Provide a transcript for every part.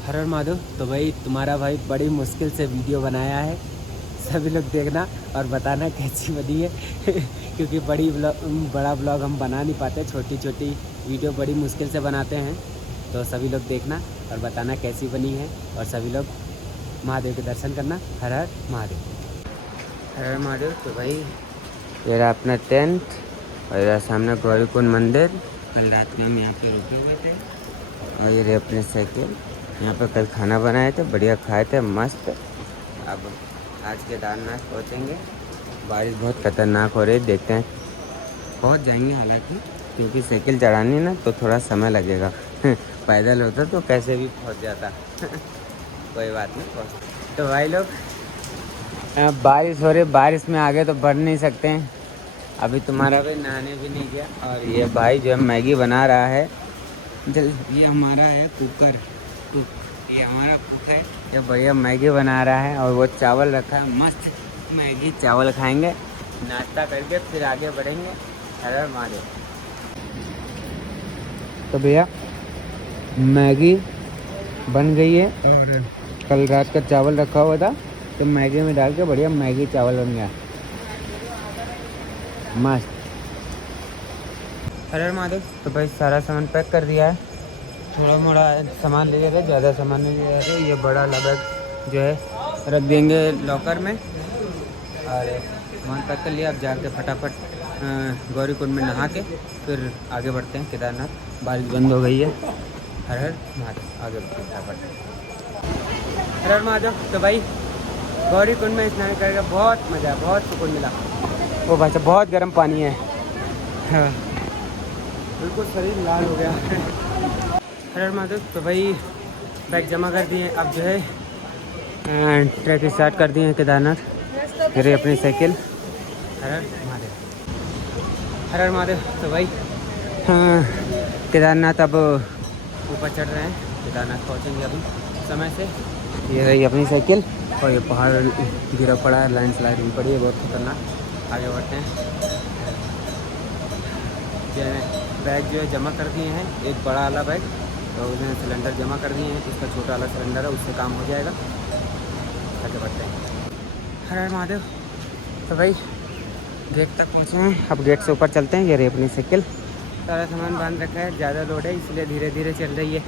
हर हर महादेव। तो भाई तुम्हारा भाई बड़ी मुश्किल से वीडियो बनाया है, सभी लोग देखना और बताना कैसी बनी है क्योंकि बड़ा ब्लॉग हम बना नहीं पाते, छोटी छोटी वीडियो बड़ी मुश्किल से बनाते हैं। तो सभी लोग देखना और बताना कैसी बनी है, और सभी लोग महादेव के दर्शन करना। हर हर महादेव। हर हर महादेव। तो भाई ये रहा अपना टेंट और ये रहा सामने गौरीकुंड मंदिर। कल रात में हम यहाँ पे रुके हुए थे और ये रहे अपने साइकिल। यहाँ पर कल खाना बनाए थे, बढ़िया खाए थे, मस्त। अब आज केदारनाथ पहुँचेंगे। बारिश बहुत खतरनाक हो रही है, देखते हैं पहुँच जाएंगे। हालांकि क्योंकि साइकिल चढ़ानी है ना तो थोड़ा समय लगेगा पैदल होता तो कैसे भी पहुँच जाता कोई बात नहीं पहुँच। तो भाई लोग बारिश हो रही, बारिश में आगे तो बढ़ नहीं सकते हैं। अभी तुम्हारा भाई नहाने भी नहीं गया और ये भाई जो है मैगी बना रहा है। ये हमारा है कुकर, ये हमारा कुक है, ये बढ़िया मैगी बना रहा है। और वो चावल रखा है, मस्त मैगी चावल खाएंगे, नाश्ता करके फिर आगे बढ़ेंगे। हर हर महादेव। तो भैया मैगी बन गई है और कल रात का चावल रखा हुआ था तो मैगी में डाल के बढ़िया मैगी चावल बन गया, मस्त। हर हर महादेव। तो भाई सारा सामान पैक कर दिया है, थोड़ा मोड़ा सामान ले रहे, ज़्यादा सामान नहीं ले रहे। ये बड़ा बैग जो है रख देंगे लॉकर में और सामान पैक कर लिया। अब जाके फटाफट गौरीकुंड में नहा के फिर आगे बढ़ते हैं केदारनाथ। बारिश बंद हो गई है। हर हर महादेव। आगे बढ़ते हैं फटाफट। हर हर महादेव। तो भाई गौरीकुंड में स्नान करके बहुत मज़ा, बहुत सुकून मिला। वो भाई साहब बहुत गर्म पानी है, हाँ, बिल्कुल शरीर लाल हो गया हर हर महादेव। तो भाई बैग जमा कर दिए, अब जो है ट्रैक स्टार्ट कर दिए हैं केदारनाथ। मेरी अपनी साइकिल। हर हर महादेव। हर हर महादेव। तो भाई हाँ, केदारनाथ अब ऊपर चढ़ रहे हैं, केदारनाथ पहुँचेंगे अभी समय से। ये रही अपनी साइकिल और ये पहाड़ गिरा पड़ा है, लैंडस्लाइड भी पड़ी है बहुत खतरनाक। आगे बढ़ते हैं। जो बैग जो है जमा कर दिए हैं, एक बड़ा वाला बैग, तो उसमें सिलेंडर जमा कर दिए हैं, इसका छोटा वाला सिलेंडर है, उससे काम हो जाएगा। आगे बढ़ते हैं। हर हर महादेव। तो भाई गेट तक पहुँचे हैं, अब गेट से ऊपर चलते हैं। ये रही अपनी साइकिल, सारा सामान बांध रखा है, ज़्यादा लोड है इसलिए धीरे धीरे चल रही है।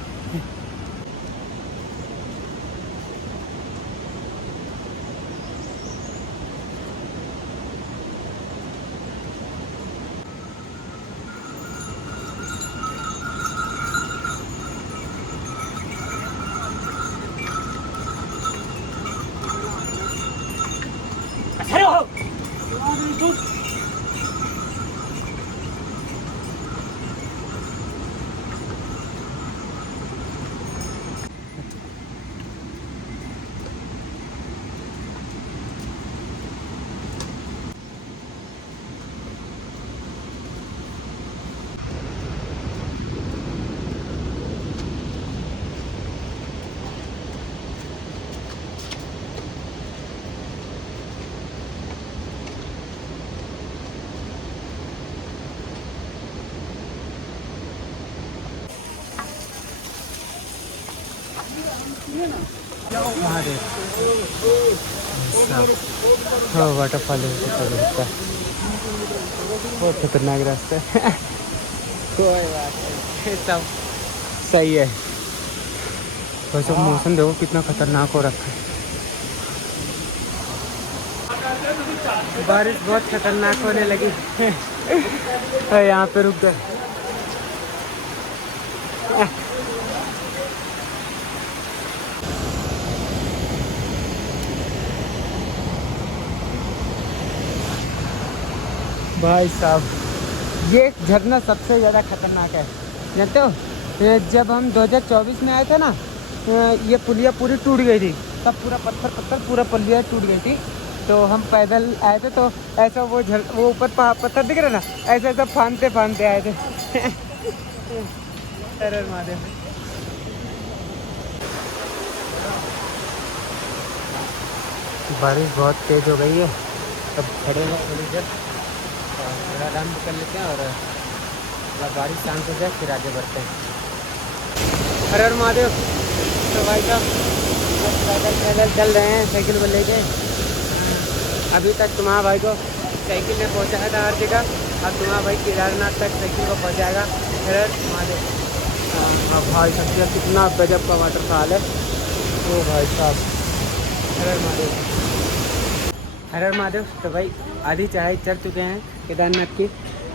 महादेव। हाँ वाटरफॉल है, बहुत खतरनाक रास्ता है कोई बात नहीं, सब सही है। वैसे मौसम देखो कितना खतरनाक हो रखा है, बारिश बहुत खतरनाक होने लगी यहाँ पे रुक गए। भाई साहब ये झरना सबसे ज़्यादा खतरनाक है, जानते हो? ये जब हम 2024 में आए थे ना, ये पुलिया पूरी टूट गई थी, तब पूरा पत्थर पूरा पुलिया टूट गई थी। तो हम पैदल आए थे, तो ऐसा वो ऊपर पत्थर दिख रहा ना, ऐसा ऐसा फांदते आए थे अरे महादेव। बारिश बहुत तेज़ हो गई है, अब खड़े हैं थोड़ी देर, थोड़ा आराम कर लेते हैं और बारिश शांत हो जाए फिर आगे बढ़ते हैं। हर हर महादेव। तो भाई साहब पैदल पैदल चल रहे हैं साइकिल को लेके। अभी तक तुम्हारा भाई को साइकिल में पहुँचाया था हर जगह, अब तुम्हारा भाई केदारनाथ तक साइकिल को पहुँचाएगा। हर महादेव। अब भाई साहब कितना गजब का वाटरफॉल है। ओ भाई साहब, हर महादेव, हर महादेव। तो भाई आधी चढ़ाई चढ़ चुके हैं केदारनाथ की,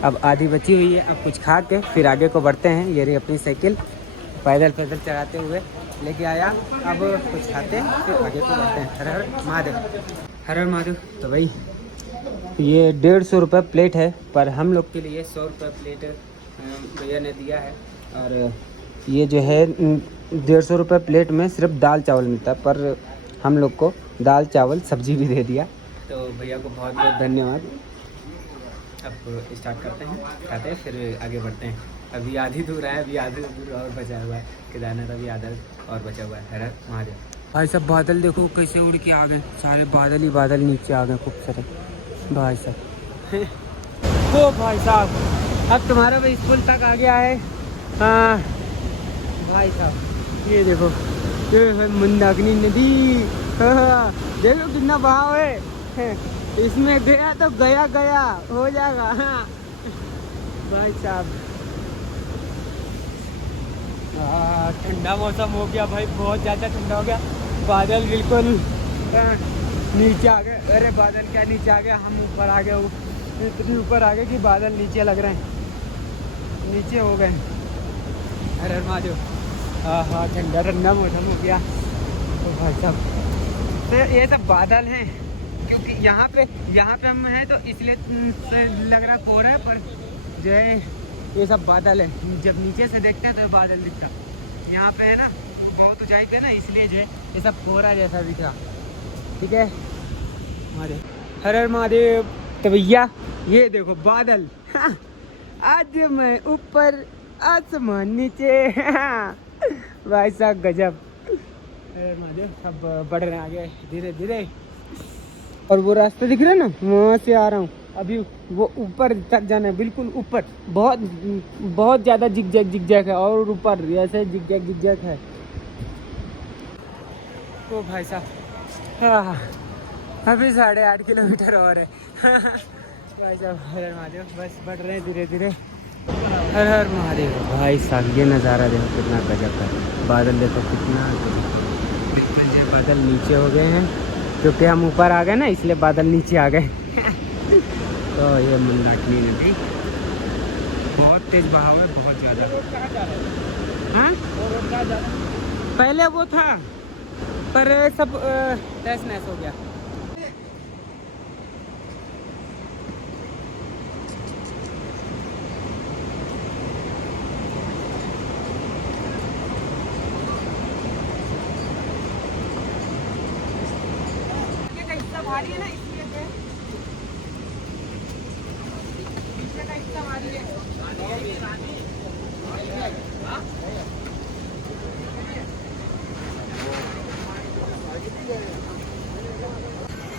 अब आधी बची हुई है। अब कुछ खा के फिर आगे को बढ़ते हैं। ये रही अपनी साइकिल, पैदल पैदल चढ़ाते हुए लेके आया। अब कुछ खाते हैं फिर आगे को बढ़ते हैं। हर हर महादेव, हर हर महादेव। तो भाई ये 150 रुपये प्लेट है, पर हम लोग के लिए 100 रुपये प्लेट भैया ने दिया है। और ये जो है 150 रुपये प्लेट में सिर्फ दाल चावल मिलता है, पर हम लोग को दाल चावल सब्जी भी दे दिया। तो भैया को बहुत बहुत धन्यवाद। अब स्टार्ट करते हैं, खाते हैं फिर आगे बढ़ते हैं। अभी आधी दूर है, अभी आधी दूर और बचा हुआ है केदारनाथ, अभी आधा और बचा हुआ है। हर हर महादेव। भाई सब बादल देखो कैसे उड़ के आ गए, सारे बादल ही बादल नीचे आ गए खूब सारे भाई साहब। ओ भाई साहब, अब तुम्हारा भी स्कूल तक आ गया है। हाँ भाई साहब, ये देखो ये है मंदाकिनी नदी। हाँ, देखो कितना बहाव है, इसमें गया तो गया गया हो जाएगा। हाँ भाई साहब, ठंडा मौसम हो गया भाई, बहुत ज़्यादा ठंडा हो गया। बादल बिल्कुल नीचे आ गए। अरे बादल क्या नीचे आ गया, हम ऊपर आ गए, इतने ऊपर आ गए कि बादल नीचे लग रहे हैं, नीचे हो गए। अरे महादेव, हाँ ठंडा ठंडा मौसम हो गया। तो भाई साहब, तो ये सब बादल हैं, क्योंकि यहाँ पे हम हैं तो इसलिए लग रहा कोहरा है, पर जो है ये सब बादल है। जब नीचे से देखते हैं तो बादल दिखता, यहाँ पे है ना बहुत ऊंचाई पे ना, इसलिए जो है ये सब कोहरा जैसा दिख रहा। ठीक है महादेव, हर हर महादेव। तो भैया ये देखो बादल, आज मैं ऊपर आसमान नीचे। भाई साहब गजब। महादेव, अब बढ़ रहे हैं आगे धीरे धीरे। और वो रास्ता दिख रहा है ना, वहाँ से आ रहा हूँ अभी, वो ऊपर तक जाना है, बिल्कुल ऊपर। बहुत ज़्यादा जिगजैग है, और ऊपर ऐसे जिगजैग है। ओ भाई साहब, हाँ अभी 8.5 किलोमीटर और है। भाई साहब हर हर महादेव, बस बढ़ रहे हैं धीरे धीरे। हर हर महादेव। भाई साहब ये नज़ारा देखो कितना गजब है, बादल देखो कितना बिल्कुल जो बादल नीचे हो गए हैं, क्योंकि हम ऊपर आ गए ना, इसलिए बादल नीचे आ गए। तो ये मंदाकिनी नदी बहुत तेज बहाव है, बहुत ज़्यादा। हाँ पहले वो था, पर सब तहस नहस हो गया। भारी है ना, इसलिए पीछे का हिस्सा भारी है।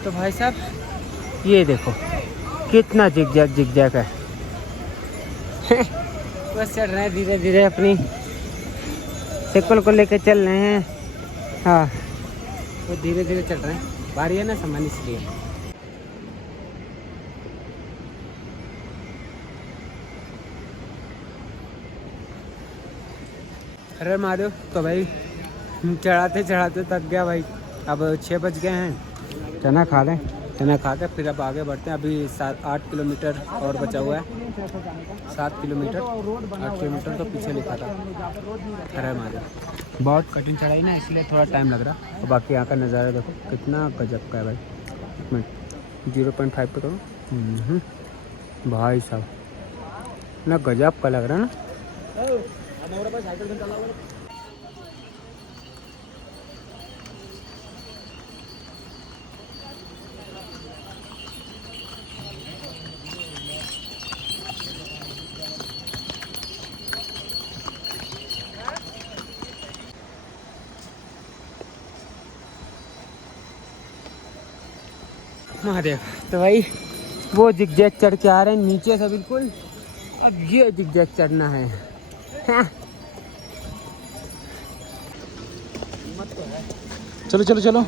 तो भाई साहब ये देखो कितना जिगजैग है। बस चल रहे हैं धीरे धीरे, अपनी साइकिल को लेकर चल रहे हैं। हाँ वो धीरे धीरे चल रहे हैं, भारी है ना सामान इसलिए। अरे महादेव। तो भाई चढ़ाते चढ़ाते थक गया भाई, अब 6 बज गए हैं। चना खा लें, चना खा के फिर अब आगे बढ़ते हैं। अभी 7-8 किलोमीटर और बचा हुआ है, 7 किलोमीटर 8 किलोमीटर तो पीछे लिखा था। अरे महादेव, बहुत कठिन चढ़ाई ना, इसलिए थोड़ा टाइम लग रहा। और बाकी यहाँ का नज़ारा देखो कितना गजब का है भाई। 1 मिनट 0.5 पे करो। भाई साहब ना गजब का लग रहा है ना। महादेव। तो भाई वो जिगजैग चढ़ के आ रहे हैं नीचे से बिल्कुल, अब ये जिगजैग चढ़ना है। चलो चलो चलो।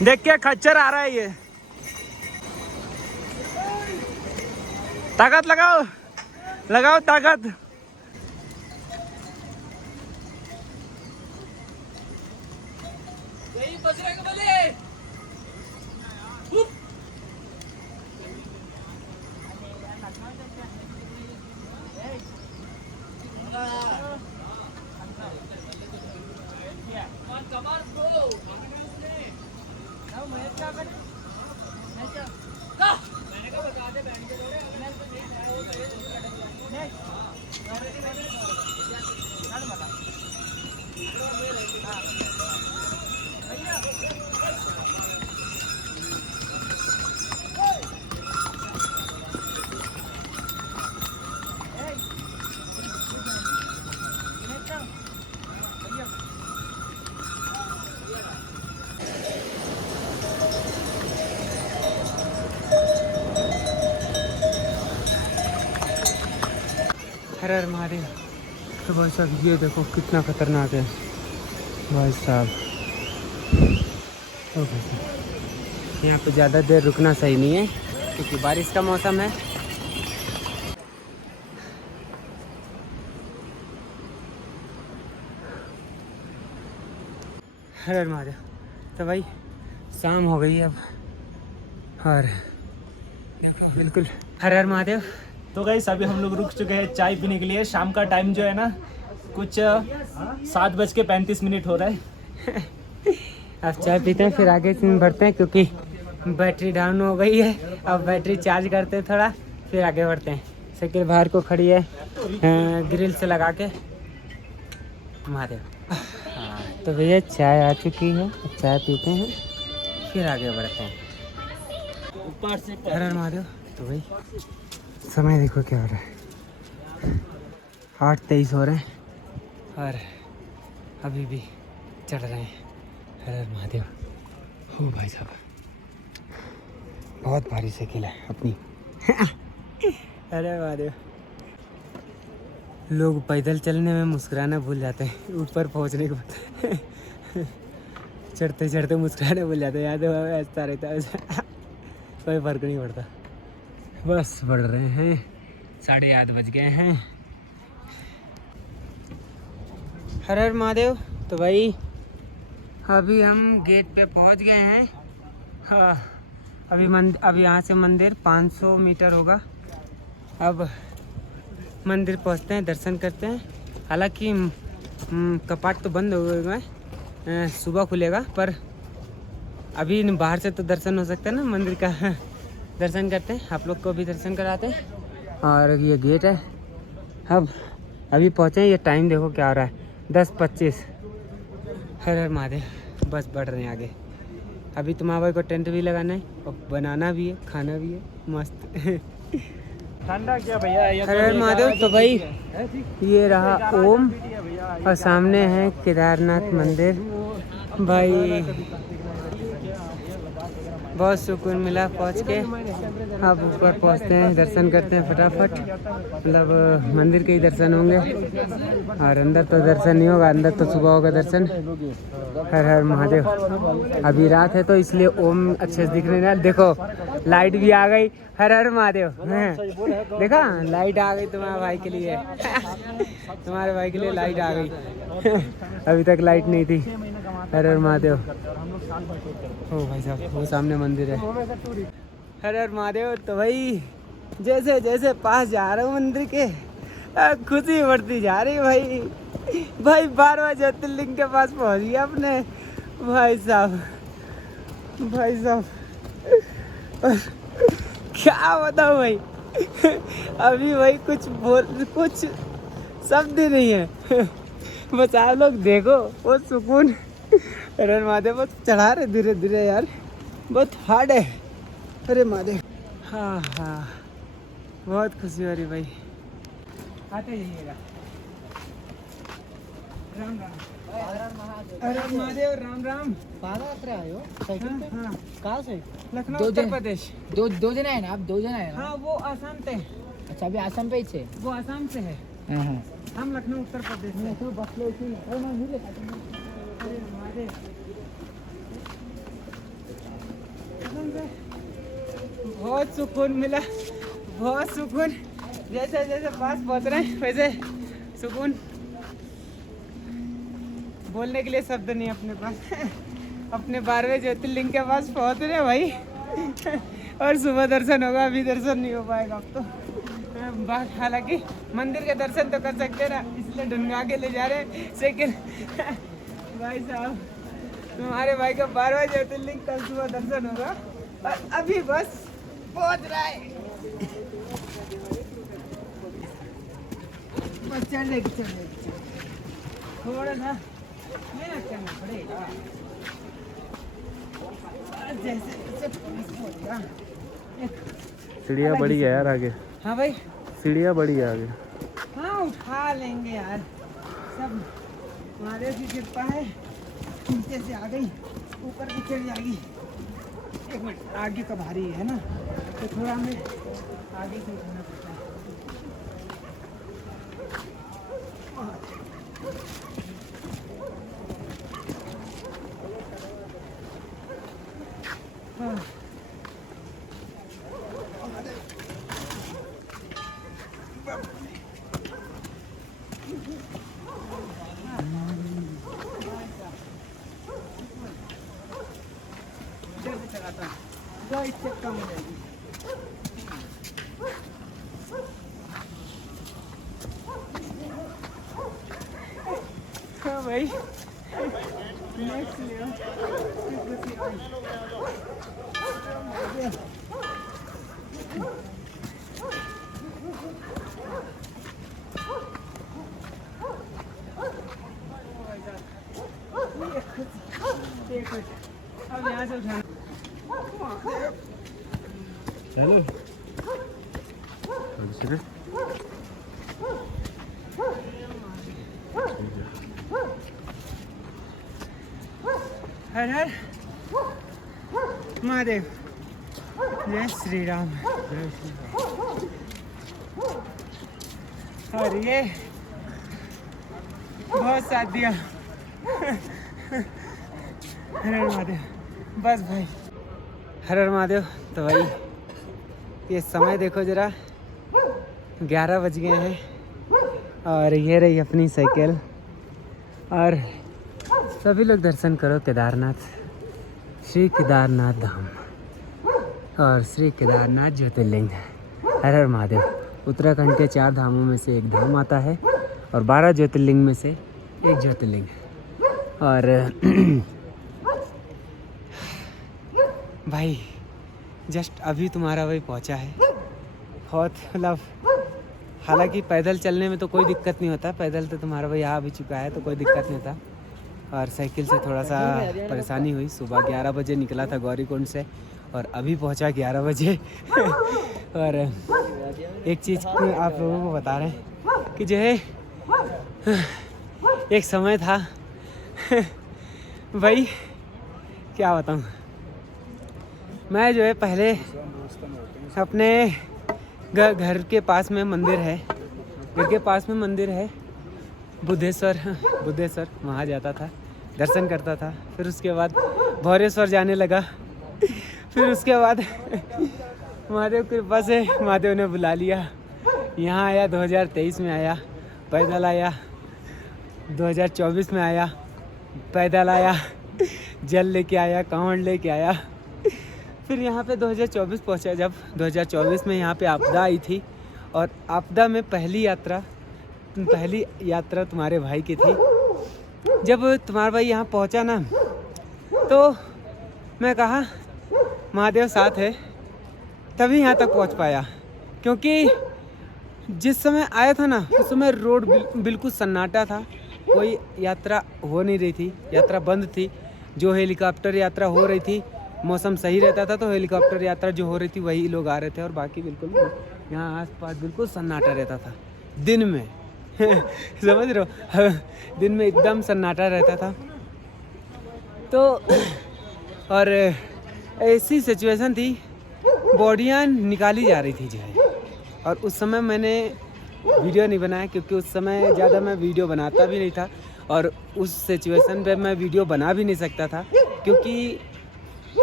देख के खच्चर आ रहा है ये। ताकत लगाओ, लगाओ ताकत। हर हर महादेव। तो भाई साहब ये देखो कितना खतरनाक है भाई साहब। ओ भाई साहब, यहाँ पे ज़्यादा देर रुकना सही नहीं है क्योंकि बारिश का मौसम है। हर हर महादेव। तो भाई शाम हो गई अब और देखो बिल्कुल हर हर महादेव। तो गाइस अभी हम लोग रुक चुके हैं चाय पीने के लिए। शाम का टाइम जो है ना कुछ 7:35 हो रहा है। अब चाय पीते हैं फिर आगे बढ़ते हैं क्योंकि बैटरी डाउन हो गई है। अब बैटरी चार्ज करते हैं थोड़ा फिर आगे बढ़ते हैं। साइकिल बाहर को खड़ी है ग्रिल से लगा के। महादेव। हाँ तो भैया चाय आ चुकी है, चाय पीते हैं फिर आगे बढ़ते हैं। ऊपर से हर हर महादेव। तो भाई समय देखो क्या हो रहा है, 8:23 हो रहे हैं और अभी भी चढ़ रहे हैं। हर हर महादेव। हो भाई साहब बहुत भारी साइकिल है अपनी। अरे महादेव। लोग पैदल चलने में मुस्कुराना भूल जाते हैं ऊपर पहुंचने के बाद। चढ़ते चढ़ते मुस्कुराना भूल जाते हैं। याद है ऐसा रहता है। कोई फर्क नहीं पड़ता। बस बढ़ रहे हैं, 8:30 बज गए हैं। हर हर महादेव। तो भाई अभी हम गेट पे पहुंच गए हैं। हाँ अभी यहाँ से मंदिर 500 मीटर होगा। अब मंदिर पहुंचते हैं, दर्शन करते हैं। हालांकि कपाट तो बंद हो गए हैं, सुबह खुलेगा पर अभी बाहर से तो दर्शन हो सकता है ना मंदिर का। दर्शन करते हैं, आप लोग को भी दर्शन कराते हैं। और ये गेट है। अब अभी पहुँचे हैं। ये टाइम देखो क्या हो रहा है, 10:25। हर हर महादेव। बस बढ़ रहे हैं आगे। अभी तुम्हारे भाई को टेंट भी लगाना है और बनाना भी है, खाना भी है मस्त। ठंडा क्या भैया। हर हर महादेव। तो भाई ये रहा ओम और सामने है केदारनाथ मंदिर। भाई बहुत सुकून मिला पहुंच के। अब ऊपर पहुंचते हैं, दर्शन करते हैं फटाफट। मतलब मंदिर के ही दर्शन होंगे और अंदर तो दर्शन नहीं होगा, अंदर तो सुबह होगा दर्शन। हर हर महादेव। अभी रात है तो इसलिए ओम अच्छे से दिख नहीं रहा। देखो लाइट भी आ गई। हर हर महादेव। देखा लाइट आ गई तुम्हारे भाई के लिए। तुम्हारे भाई के लिए लाइट आ गई। अभी तक लाइट नहीं थी। हर हर महादेव। ओ भाई साहब वो सामने मंदिर है। हर हर महादेव। तो भाई जैसे जैसे पास जा रहा हूँ मंदिर के खुशी बढ़ती जा रही भाई। भाई 12वां ज्योतिर्लिंग के पास पहुँच गया अपने। भाई साहब क्या बताऊँ भाई। अभी भाई कुछ शब्द ही नहीं है। बस आप लोग देखो वो सुकून। अरे महादेव बस चढ़ा रहे धीरे धीरे यार, बहुत हार्ड है। अरे महादेव। हाँ बहुत खुशी हो रही भाई। आते जाइएगा। राम राम। अरे महादेव राम राम। पादयात्रा आए हो साइकिल पे? हाँ कहाँ से? लखनऊ उत्तर प्रदेश। दो जने हैं ना आप? 2 जने हैं ना? हाँ वो आसाम से। अच्छा अभी आसाम पे ही थे? वो आसाम से है। हम लखनऊ उत्तर प्रदेश में तो बस बहुत सुकून मिला, बहुत सुकून। जैसे जैसे पास पहुंच रहे हैं वैसे सुकून, बोलने के लिए शब्द नहीं अपने पास। अपने 12वें ज्योतिर्लिंग के पास पहुंच रहे भाई। और सुबह दर्शन होगा, अभी दर्शन नहीं हो पाएगा अब तो। हालांकि मंदिर के दर्शन तो कर सकते ना, इसलिए ढूंढा के ले जा रहे हैं। सेकंड भाई साहब, तुम्हारे भाई का 12वां ज्योतिर्लिंग कल सुबह दर्शन होगा और अभी बस पहुंच रहा है। बस चढ़ने थोड़ा सा मेहनत करना पड़ेगा। जैसे पहुंचेगा। सीढ़ियाँ बड़ी है यार आगे। हाँ भाई, सीढ़ियाँ बड़ी है आगे। हाँ उठा लेंगे यार, सब महादेव की कृपा है। नीचे से आ गई, ऊपर भी चढ़ जाएगी। एक मिनट, आगे का भारी है ना, तो थोड़ा हमें आगे से उठाना पड़ता है। हाँ। जो इससे कम हो जाएगी। हाँ भाई, नेक्स्ट लेवल। अब यहाँ से उठाना। चलो हर हर महादेव, जय श्री राम। और ये बहुत साथ दिया। हर हर महादेव। बस भाई, हर हर महादेव। तो भाई ये समय देखो जरा, 11 बज गए हैं और ये रही अपनी साइकिल। और सभी लोग दर्शन करो केदारनाथ, श्री केदारनाथ धाम और श्री केदारनाथ ज्योतिर्लिंग। हर हर महादेव। उत्तराखंड के 4 धामों में से एक धाम आता है और 12 ज्योतिर्लिंग में से एक ज्योतिर्लिंग। और भाई जस्ट अभी तुम्हारा भाई पहुंचा है। बहुत मतलब, हालांकि पैदल चलने में तो कोई दिक्कत नहीं होता, पैदल तो तुम्हारा भाई आ भी चुका है तो कोई दिक्कत नहीं होता। और साइकिल से थोड़ा सा परेशानी हुई। सुबह 11 बजे निकला था गौरीकुंड से और अभी पहुंचा 11 बजे। और एक चीज़ आप लोगों को बता रहे हैं कि जो है एक समय था भाई, क्या बताऊं, मैं जो है पहले अपने घर के पास में मंदिर है, घर के पास में मंदिर है बुद्धेश्वर, वहाँ जाता था, दर्शन करता था। फिर उसके बाद भौरेश्वर जाने लगा। फिर उसके बाद महादेव की कृपा से महादेव ने बुला लिया, यहाँ आया। 2023 में आया, पैदल आया। 2024 में आया, पैदल आया। जल लेके आया, कांवड़ लेके आया। फिर यहाँ पे 2024 पहुँचा। जब 2024 में यहाँ पे आपदा आई थी और आपदा में पहली यात्रा तुम्हारे भाई की थी। जब तुम्हारा भाई यहाँ पहुँचा ना, तो मैं कहा महादेव साथ है, तभी यहाँ तक पहुँच पाया। क्योंकि जिस समय आया था ना, उस समय रोड बिल्कुल सन्नाटा था, कोई यात्रा हो नहीं रही थी, यात्रा बंद थी। जो हेलीकॉप्टर यात्रा हो रही थी, मौसम सही रहता था तो हेलीकॉप्टर यात्रा जो हो रही थी वही लोग आ रहे थे, और बाकी बिल्कुल यहाँ आसपास बिल्कुल सन्नाटा रहता था दिन में। समझ रहे हो, दिन में एकदम सन्नाटा रहता था। तो और ऐसी सिचुएशन थी, बॉडियाँ निकाली जा रही थी जो है। और उस समय मैंने वीडियो नहीं बनाया, क्योंकि उस समय ज़्यादा मैं वीडियो बनाता भी नहीं था और उस सिचुएशन पे मैं वीडियो बना भी नहीं सकता था, क्योंकि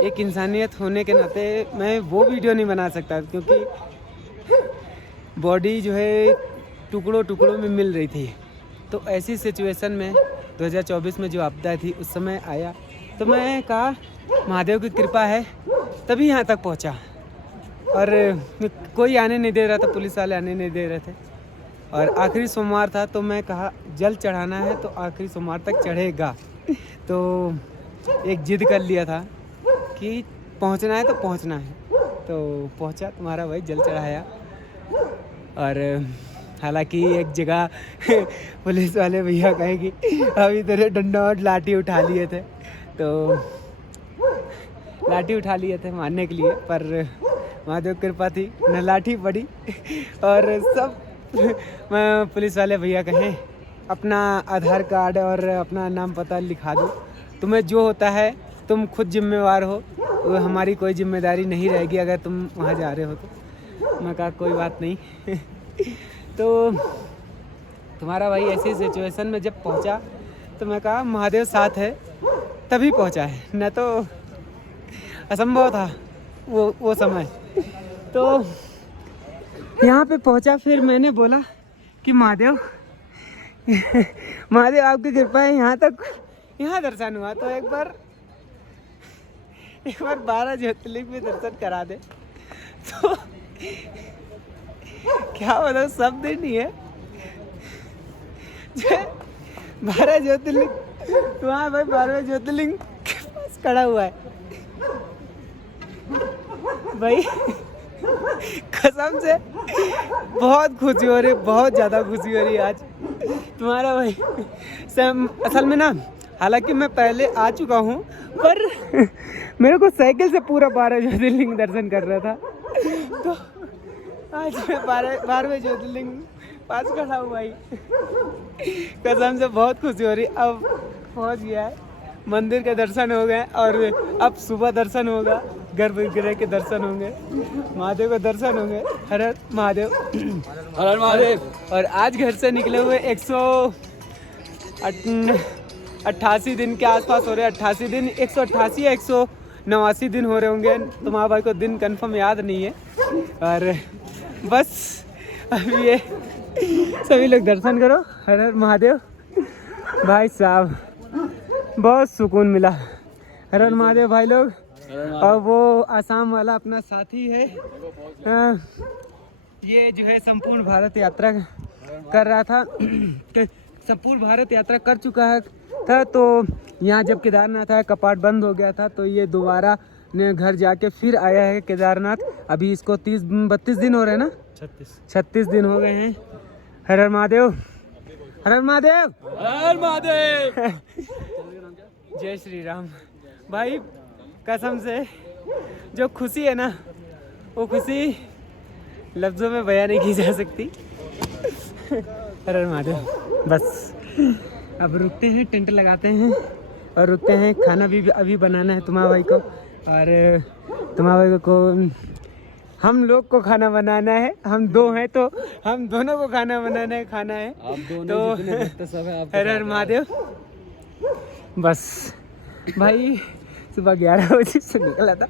एक इंसानियत होने के नाते मैं वो वीडियो नहीं बना सकता, क्योंकि बॉडी जो है टुकड़ों टुकड़ों में मिल रही थी। तो ऐसी सिचुएशन में 2024 में जो आपदा थी उस समय आया, तो मैं कहा महादेव की कृपा है तभी यहाँ तक पहुँचा। और कोई आने नहीं दे रहा था, पुलिस वाले आने नहीं दे रहे थे, और आखिरी सोमवार था तो मैं कहा जल चढ़ाना है तो आखिरी सोमवार तक चढ़ेगा। तो एक जिद कर लिया था कि पहुंचना है तो पहुंचना है, तो पहुंचा, तुम्हारा भाई जल चढ़ाया। और हालांकि एक जगह पुलिस वाले भैया कहे कि अभी तेरे डंडा और लाठी उठा लिए थे, तो लाठी उठा लिए थे मारने के लिए, पर महादेव कृपा थी न लाठी पड़ी। और सब पुलिस वाले भैया कहें अपना आधार कार्ड और अपना नाम पता लिखा दो, तुम्हें जो होता है तुम खुद जिम्मेवार हो, वो हमारी कोई जिम्मेदारी नहीं रहेगी अगर तुम वहाँ जा रहे हो तो। मैं कहा कोई बात नहीं। तो तुम्हारा भाई ऐसी सिचुएशन में जब पहुँचा तो मैं कहा महादेव साथ है तभी पहुँचा है, न तो असंभव था वो समय। तो यहाँ पे पहुँचा, फिर मैंने बोला कि महादेव महादेव आपकी कृपा है यहाँ तक, यहाँ दर्शन हुआ तो एक बार 12 ज्योतिर्लिंग में दर्शन करा दे। तो क्या मतलब शब्द ही नहीं है। 12 ज्योतिर्लिंग, वहाँ भाई 12वें ज्योतिर्लिंग के पास खड़ा हुआ है भाई। कसम से बहुत खुशी हो रही है, बहुत ज़्यादा खुशी हो रही है आज तुम्हारा भाई। असल में ना, हालांकि मैं पहले आ चुका हूँ, पर मेरे को साइकिल से पूरा 12 ज्योतिर्लिंग दर्शन कर रहा था। तो आज मैं 12वें ज्योतिर्लिंग पास खड़ा हूँ भाई। कसम से बहुत खुशी हो रही। अब पहुँच गया है, मंदिर के दर्शन हो गए और अब सुबह दर्शन होगा, गर्भगृह के दर्शन होंगे, महादेव के दर्शन होंगे। हर हर महादेव, हर हर महादेव। और आज घर से निकले हुए 188 दिन के आसपास हो रहे, 88 दिन, 188 या 189 दिन हो रहे होंगे। तुम्हारे भाई को दिन कंफर्म याद नहीं है। और बस अब ये सभी लोग दर्शन करो। हर हर महादेव। भाई साहब बहुत सुकून मिला। हर हर महादेव भाई लोग। और वो आसाम वाला अपना साथी है, ये जो है संपूर्ण भारत यात्रा कर रहा था, संपूर्ण भारत यात्रा कर चुका है था। तो यहाँ जब केदारनाथ आया, कपाट बंद हो गया था, तो ये दोबारा ने घर जाके फिर आया है केदारनाथ। अभी इसको 32 दिन हो रहे हैं ना, 36 दिन हो गए हैं। हर हर महादेव, हर हर महादेव, हर हर महादेव। जय श्री राम। भाई कसम से जो खुशी है ना, वो खुशी लफ्ज़ों में बयां नहीं की जा सकती। हर हर महादेव। बस अब रुकते हैं, टेंट लगाते हैं और रुकते हैं। खाना भी अभी बनाना है तुम्हारे भाई को, और तुम्हारे भाई को हम लोग को खाना बनाना है। हम दो हैं तो हम दोनों को खाना बनाना है, खाना है। आप दोनों तो सब है। हर हर महादेव। बस भाई सुबह 11 बजे से निकला था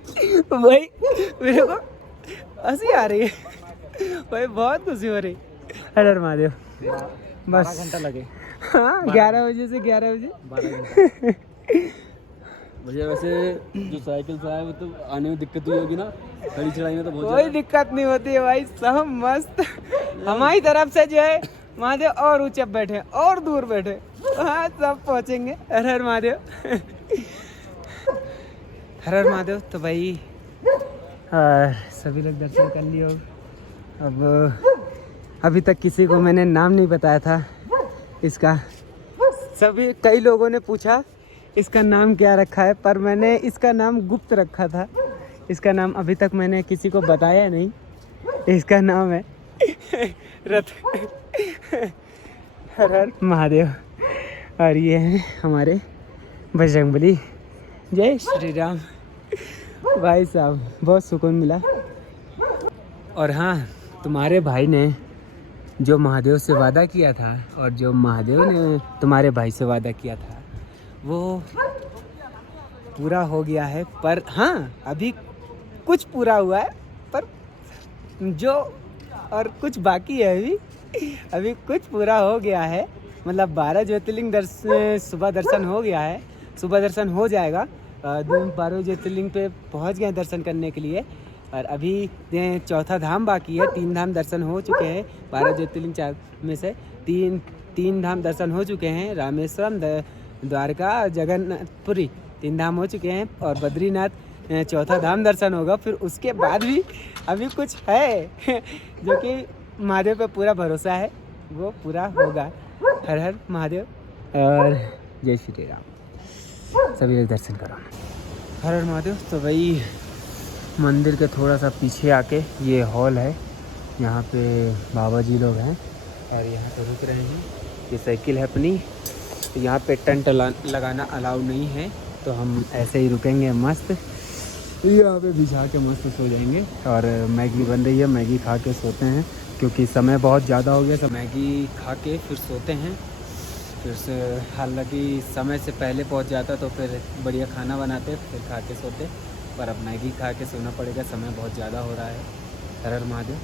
भाई, मेरे को हंसी आ रही है भाई, बहुत खुशी हो रही। हर हर महादेव। बस 12 घंटा लगे। हाँ, 11 बजे से 11 बजे 12 घंटे। भैया वैसे जो साइकिल से आया वो तो आने में दिक्कत हुई होगी ना, खड़ी चढ़ाई में तो बहुत कोई दिक्कत नहीं होती है भाई, सब मस्त। हमारी तरफ से जो है महादेव और ऊंचे बैठे और दूर बैठे, हाँ सब पहुँचेंगे। हर हर महादेव। हर हर महादेव। तो भाई सभी लोग दर्शन कर लिए। अब अभी तक किसी को मैंने नाम नहीं बताया था इसका। सभी कई लोगों ने पूछा इसका नाम क्या रखा है, पर मैंने इसका नाम गुप्त रखा था। इसका नाम अभी तक मैंने किसी को बताया नहीं। इसका नाम है रथ। हर हर महादेव। और ये हैं हमारे बजरंगबली। जय श्री राम। भाई साहब बहुत सुकून मिला। और हाँ, तुम्हारे भाई ने जो महादेव से वादा किया था और जो महादेव ने तुम्हारे भाई से वादा किया था वो पूरा हो गया है। पर हाँ, अभी कुछ पूरा हुआ है, पर जो और कुछ बाकी है। अभी कुछ पूरा हो गया है। मतलब 12 ज्योतिर्लिंग सुबह दर्शन हो गया है, सुबह दर्शन हो जाएगा। 12 ज्योतिर्लिंग पे पहुंच गए दर्शन करने के लिए। और अभी चौथा धाम बाकी है। 3 धाम दर्शन हो चुके हैं। 12 ज्योतिर्लिंग 4 में से 3 धाम दर्शन हो चुके हैं। रामेश्वरम, द्वारका, जगन्नाथपुरी 3 धाम हो चुके हैं। और बद्रीनाथ चौथा धाम दर्शन होगा। फिर उसके बाद भी अभी कुछ है जो कि महादेव पे पूरा भरोसा है, वो पूरा होगा। हर हर महादेव और जय श्री राम। सभी लोग दर्शन करो। हर हर महादेव। तो भाई मंदिर के थोड़ा सा पीछे आके ये हॉल है, यहाँ पे बाबा जी लोग हैं और यहाँ पे रुक रहे हैं। ये साइकिल है अपनी। तो यहाँ पे टेंट लगाना अलाउ नहीं है, तो हम ऐसे ही रुकेंगे मस्त। यहाँ पे बिछा के मस्त सो जाएंगे। और मैगी बन रही है, मैगी खा के सोते हैं क्योंकि समय बहुत ज़्यादा हो गया। तो मैगी खा के फिर सोते हैं। फिर से हालांकि समय से पहले पहुँच जाता तो फिर बढ़िया खाना बनाते, फिर खा के सोते। पर अब मैगी खा के सोना पड़ेगा, समय बहुत ज़्यादा हो रहा है। हर हर महादेव।